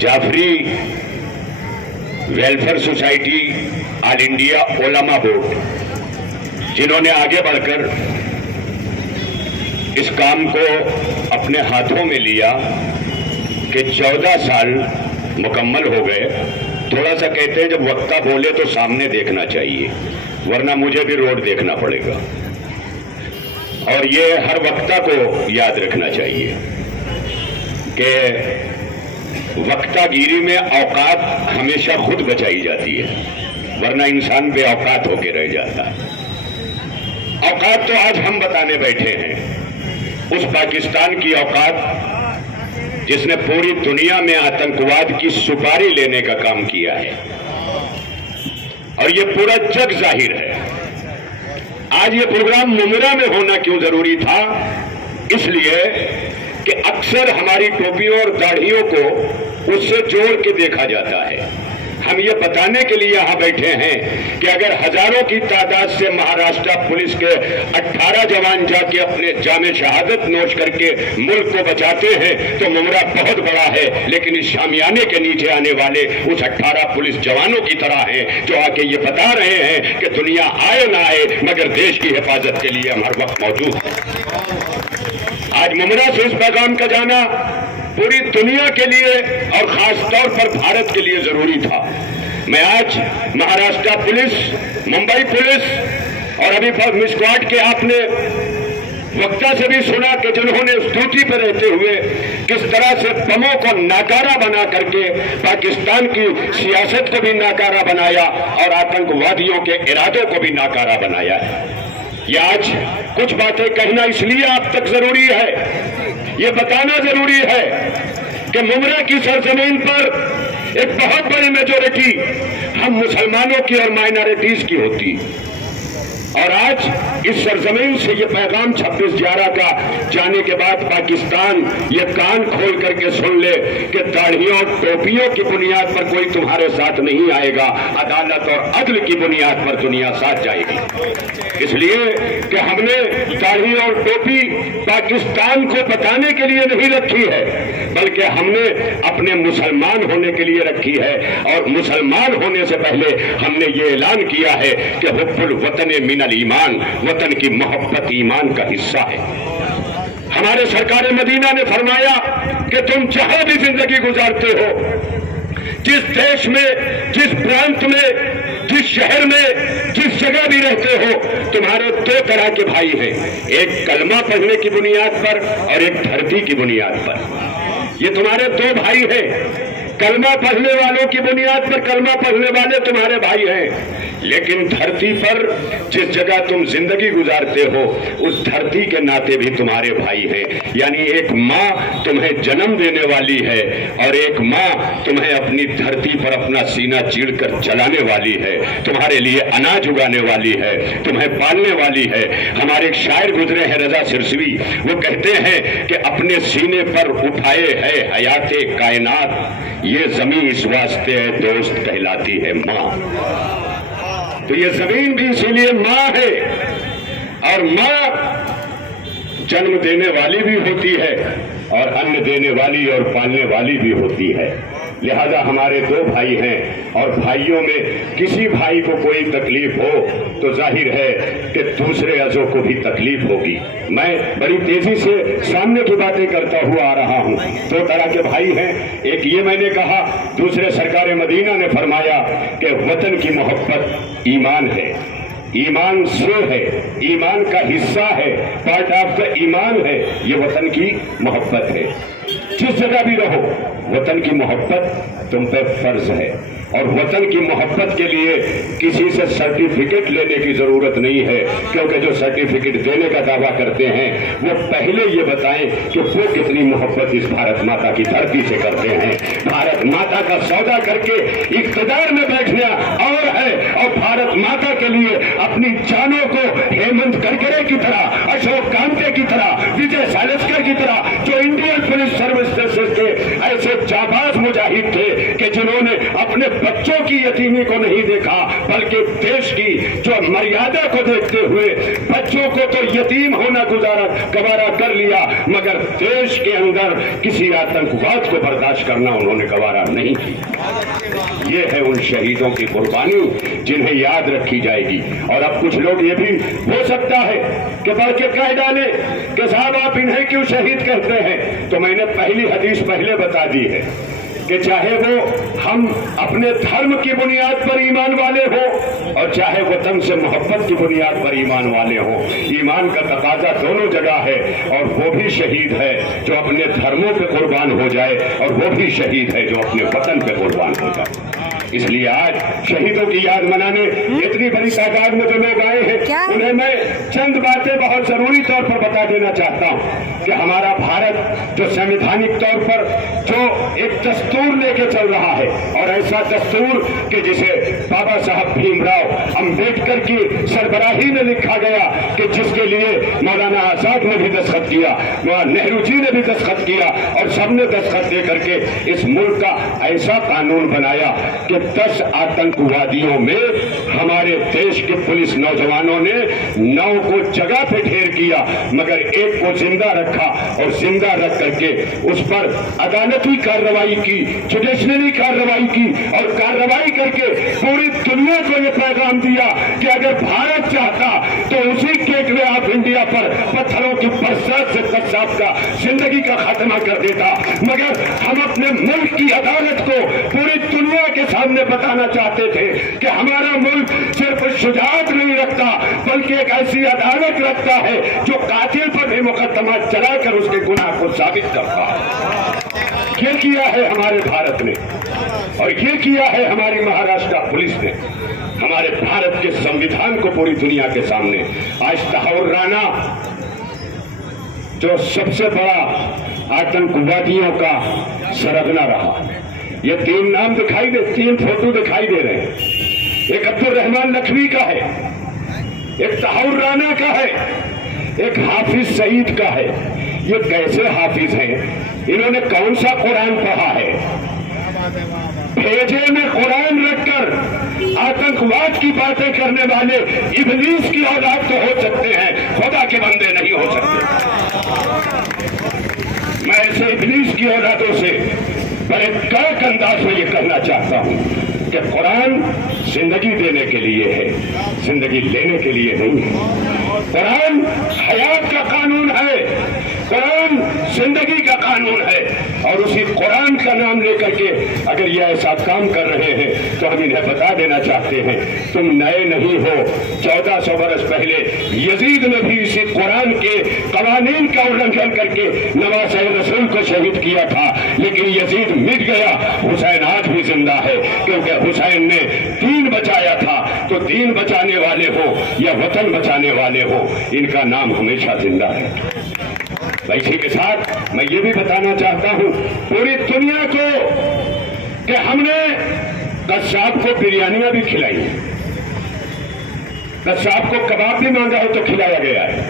Jafri welfare society, all India Ulama board, जिन्होंने आगे बढ़कर इस काम को अपने हाथों में लिया कि 14 साल मुकम्मल हो गए। थोड़ा सा कहते हैं जब वक्ता बोले तो सामने देखना चाहिए, वरना मुझे भी रोड देखना पड़ेगा। और ये हर वक्ता को याद रखना चाहिए कि वक्तागिरी में औकात हमेशा खुद बचाई जाती है, वरना इंसान बेऔकात होकर रह जाता है। औकात तो आज हम बताने बैठे हैं, उस पाकिस्तान की औकात जिसने पूरी दुनिया में आतंकवाद की सुपारी लेने का काम किया है, और ये पूरा जग जाहिर है। आज ये प्रोग्राम मुमरा में होना क्यों जरूरी था? इसलिए कि अक्सर हमारी टोपियों और दाढ़ियों को उससे जोड़ के देखा जाता है। हम ये बताने के लिए यहां बैठे हैं कि अगर हजारों की तादाद से महाराष्ट्र पुलिस के 18 जवान जाके अपने जामे शहादत नोश करके मुल्क को बचाते हैं तो मुमरा बहुत बड़ा है, लेकिन इस शामियाने के नीचे आने वाले उस 18 पुलिस जवानों की तरह हैं जो आके ये बता रहे हैं कि दुनिया आए ना आए मगर देश की हिफाजत के लिए हम हर वक्त मौजूद हैं। आज मुमरा से इस पैगाम का जाना पूरी दुनिया के लिए और खास तौर पर भारत के लिए जरूरी था। मैं आज महाराष्ट्र पुलिस, मुंबई पुलिस और अभी स्क्वाड के आपने वक्ता से भी सुना कि जिन्होंने उस ड्यूटी पर रहते हुए किस तरह से बमों को नाकारा बना करके पाकिस्तान की सियासत को भी नाकारा बनाया और आतंकवादियों के इरादों को भी नाकारा बनाया है। ये आज कुछ बातें कहना इसलिए आप तक जरूरी है, ये बताना जरूरी है कि मुमरा की सरजमीन पर एक बहुत बड़ी मेजोरिटी हम मुसलमानों की और माइनॉरिटीज की होती, और आज इस सरजमीन से ये पैगाम 26/11 का जाने के बाद पाकिस्तान ये कान खोल करके सुन ले कि दाढ़ियों टोपियों की बुनियाद पर कोई तुम्हारे साथ नहीं आएगा, अदालत और अदल की बुनियाद पर दुनिया साथ जाएगी। इसलिए कि हमने दाढ़ी और टोपी पाकिस्तान को बताने के लिए नहीं रखी है, बल्कि हमने अपने मुसलमान होने के लिए रखी है। और मुसलमान होने से पहले हमने ये ऐलान किया है कि हुब्बुल वतन मिनल ईमान, वतन की मोहब्बत ईमान का हिस्सा है। हमारे सरकार मदीना ने फरमाया कि तुम जहां भी जिंदगी गुजारते हो, जिस देश में, जिस प्रांत में, जिस शहर में, जिस जगह भी रहते हो, तुम्हारे 2 तरह के भाई हैं, एक कलमा पढ़ने की बुनियाद पर और एक धरती की बुनियाद पर। ये तुम्हारे 2 भाई हैं। कलमा पढ़ने वालों की बुनियाद पर कलमा पढ़ने वाले तुम्हारे भाई हैं, लेकिन धरती पर जिस जगह तुम जिंदगी गुजारते हो उस धरती के नाते भी तुम्हारे भाई हैं। यानी एक माँ तुम्हें जन्म देने वाली है और एक माँ तुम्हें अपनी धरती पर अपना सीना चीरकर चलाने वाली है, तुम्हारे लिए अनाज उगाने वाली है, तुम्हें पालने वाली है। हमारे एक शायर गुजरे हैं रजा सिरसवी, वो कहते हैं कि अपने सीने पर उठाए है हयाते कायनात, ये जमीन इस वास्ते है दोस्त कहलाती है माँ। तो ये जमीन भी इसीलिए माँ है, और माँ जन्म देने वाली भी होती है और अन्न देने वाली और पालने वाली भी होती है। लिहाजा हमारे 2 भाई हैं, और भाइयों में किसी भाई को कोई तकलीफ हो तो जाहिर है कि दूसरे अज़ों को भी तकलीफ होगी। मैं बड़ी तेजी से सामने की बातें करता हुआ आ रहा हूं। 2 तरह के भाई हैं, एक ये मैंने कहा, दूसरे सरकार मदीना ने फरमाया कि वतन की मोहब्बत ईमान है, ईमान से है, ईमान का हिस्सा है, पार्ट ऑफ द ईमान है, ये वतन की मोहब्बत है। जिस जगह भी रहो वतन की मोहब्बत तुम पे फर्ज है, और वतन की मोहब्बत के लिए किसी से सर्टिफिकेट लेने की जरूरत नहीं है, क्योंकि जो सर्टिफिकेट देने का दावा करते हैं वो पहले ये बताएं कि वो कितनी मोहब्बत इस भारत माता की धरती से करते हैं। भारत माता का सौदा करके इख्तिदार में बैठना और है, और भारत माता के लिए अपनी जानों को हेमंत करकरे की तरह, अशोक कांते की तरह, विजय सालस्कर की तरह, जो इंडियन पुलिस सर्विस के ऐसे जाबाज मुजाहिद थे कि जिन्होंने अपने बच्चों की यतीमी को नहीं देखा बल्कि देश की जो मर्यादा को देखते हुए बच्चों को तो यतीम होना गवारा कर लिया, मगर देश के अंदर किसी आतंकवाद को बर्दाश्त करना उन्होंने गवारा नहीं किया। ये है उन शहीदों की कुर्बानी जिन्हें याद रखी जाएगी। और अब कुछ लोग ये भी हो सकता है कि बढ़ के कह डाले कि साहब आप इन्हें क्यों शहीद करते हैं। तो मैंने पहली हदीस पहले बता दी है कि चाहे वो हम अपने धर्म की बुनियाद पर ईमान वाले हो और चाहे वतन से मोहब्बत की बुनियाद पर ईमान वाले हो, ईमान का तकाजा दोनों जगह है। और वो भी शहीद है जो अपने धर्मों पे कुर्बान हो जाए और वो भी शहीद है जो अपने वतन पे कुर्बान हो जाए। इसलिए आज शहीदों की याद मनाने इतनी बड़ी तादाद में जो लोग आए हैं उन्हें मैं चंद बातें बहुत जरूरी तौर पर बता देना चाहता हूं कि हमारा भारत जो संवैधानिक तौर पर जो एक दस्तूर लेके चल रहा है, और ऐसा दस्तूर कि जिसे बाबा साहब भीमराव अंबेडकर की सरबराही में लिखा गया कि जिसके लिए मौलाना आजाद ने भी दस्तखत किया, नेहरू जी ने भी दस्तखत किया और सबने दस्तखत दे करके इस मुल्क का ऐसा कानून बनाया कि 10 आतंकवादियों में हमारे देश के पुलिस नौजवानों ने 9 को जगह पे ढेर किया, मगर एक को जिंदा रखा और जिंदा रख करके उस पर अदालती कार्रवाई की, जुडिशनरी कार्रवाई की और कार्रवाई करके पूरी दुनिया को यह पैगाम दिया कि अगर भारत चाहता तो उसी गेटवे ऑफ इंडिया पर पत्थरों की बरसात से कसाब का जिंदगी का खात्मा कर देता। मगर हम अपने मुल्क की अदालत को पूरी दुनिया के सामने बताना चाहते थे कि हमारा मुल्क सिर्फ शुजाअत नहीं रखता बल्कि एक ऐसी अदालत रखता है जो कातिल पर भी मुकदमा चलाकर उसके गुनाह को साबित करता है। ये किया है हमारे भारत ने और ये किया है हमारी महाराष्ट्र पुलिस ने। हमारे भारत के संविधान को पूरी दुनिया के सामने आज तहौर राना जो सबसे बड़ा आतंकवादियों का सरगना रहा, ये 3 नाम दिखाई दे, 3 फोटो दिखाई दे रहे हैं। एक अब्दुल रहमान लखवी का है, एक तहौर राना का है, एक हाफिज सईद का है। ये कैसे हाफिज हैं? इन्होंने कौन सा कुरान पढ़ा है? भेजे में कुरान रखकर आतंकवाद की बातें करने वाले इब्लीस की औलाद तो हो सकते हैं, खुदा के बंदे नहीं हो सकते। मैं ऐसे इब्लीस की औलादों से बड़े कड़क अंदाज में ये कहना चाहता हूं कि कुरान जिंदगी देने के लिए है, जिंदगी लेने के लिए नहीं है। कुरान हयात का कानून है, कुरान जिंदगी का कानून है। और उसी कुरान का नाम लेकर के अगर ये ऐसा काम कर रहे हैं तो हम इन्हें बता देना चाहते हैं तुम नए नहीं हो। 1400 बरस पहले यजीद ने भी इसी कुरान के कवानीन का उल्लंघन करके नवासे रसूल को शहीद किया था, लेकिन यजीद मिट गया। हुसैन आज भी जिंदा है क्योंकि हुसैन ने दीन बचाया था। तो दीन बचाने वाले हो या वतन बचाने वाले हो, इनका नाम हमेशा जिंदा है। इसी के साथ मैं ये भी बताना चाहता हूं पूरी दुनिया को कि हमने कश्यप को बिरयानियां भी खिलाई, कश्यप को कबाब भी मांगा है तो खिलाया गया है।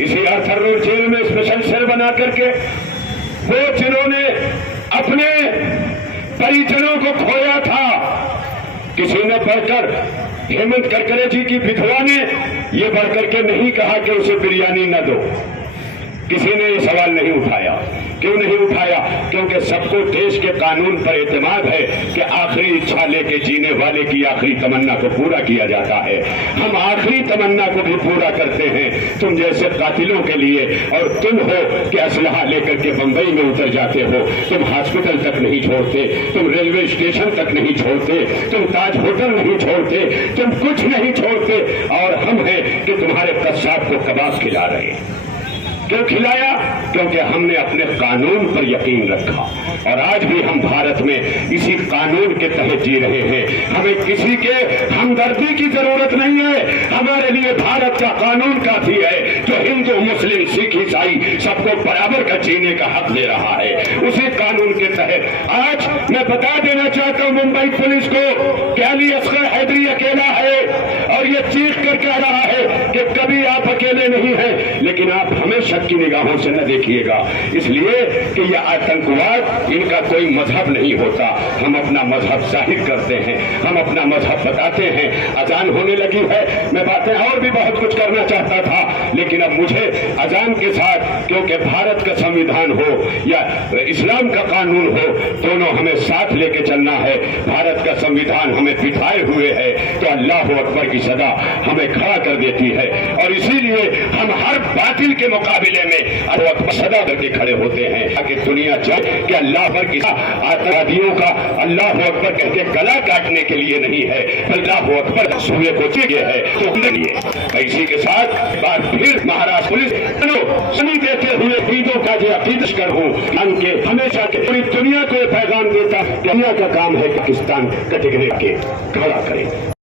इसी आर्थर रोड जेल में स्पेशल सेल बना करके वो जिन्होंने अपने परिजनों को खोया था, किसी ने बढ़कर हेमंत करकरे जी की विधवा ने ये बढ़कर के नहीं कहा कि उसे बिरयानी न दो। किसी ने ये सवाल नहीं उठाया। क्यों नहीं उठाया? क्योंकि सबको देश के कानून पर एतमाद है कि आखिरी इच्छा लेके जीने वाले की आखिरी तमन्ना को पूरा किया जाता है। हम आखिरी तमन्ना को भी पूरा करते हैं तुम जैसे कातिलों के लिए। और तुम हो कि असलहा लेकर के बंबई में उतर जाते हो, तुम हॉस्पिटल तक नहीं छोड़ते, तुम रेलवे स्टेशन तक नहीं छोड़ते, तुम ताज होटल नहीं छोड़ते, तुम कुछ नहीं छोड़ते। और हम हैं कि तुम्हारे कश्यप को कबाब खिला रहे हैं। क्यों खिलाया? क्योंकि हमने अपने कानून पर यकीन रखा और आज भी हम भारत में इसी कानून के तहत जी रहे हैं। हमें किसी के हमदर्दी की जरूरत नहीं है। हमारे लिए भारत का कानून काफी है जो हिंदू, मुस्लिम, सिख, ईसाई सबको बराबर का जीने का हक दे रहा है। उसी कानून के तहत आज मैं बता देना चाहता हूं मुंबई पुलिस को कि अली असगर हैदरी अकेला है और ये चीख कर कह रहा है कि कभी आप अकेले नहीं हैं, लेकिन आप हमेशा की निगाहों से न देखिएगा, इसलिए कि यह आतंकवाद इनका कोई मजहब नहीं होता। हम अपना मजहब जाहिर करते हैं, हम अपना मजहब बताते हैं। अजान होने लगी है, मैं बातें और भी बहुत कुछ करना चाहता था लेकिन अब मुझे अजान के साथ, क्योंकि भारत का संविधान हो या इस्लाम का कानून हो, दोनों हमें साथ लेके चलना है। भारत का संविधान हमें बिठाए हुए है तो अल्लाह अकबर की सदा हमें खड़ा कर देती है, और इसीलिए हम हर बातिल के मुकाबले में अल्लाह अकबर सदा करके खड़े होते हैं, ताकि दुनिया चाहे कि अल्लाह पर की आतंकवादियों का अल्लाह अकबर कहकर गला काटने के लिए नहीं है, अल्लाह अकबर सूर्य को चाहिए है तो लिए। इसी के साथ बात फिर महाराष्ट्र पुलिस सनी देते हुए ईदों का जो अकीदत कर हूँ के हमेशा के पूरी दुनिया को पैगाम देता, दुनिया का काम है पाकिस्तान कटने के खड़ा करें।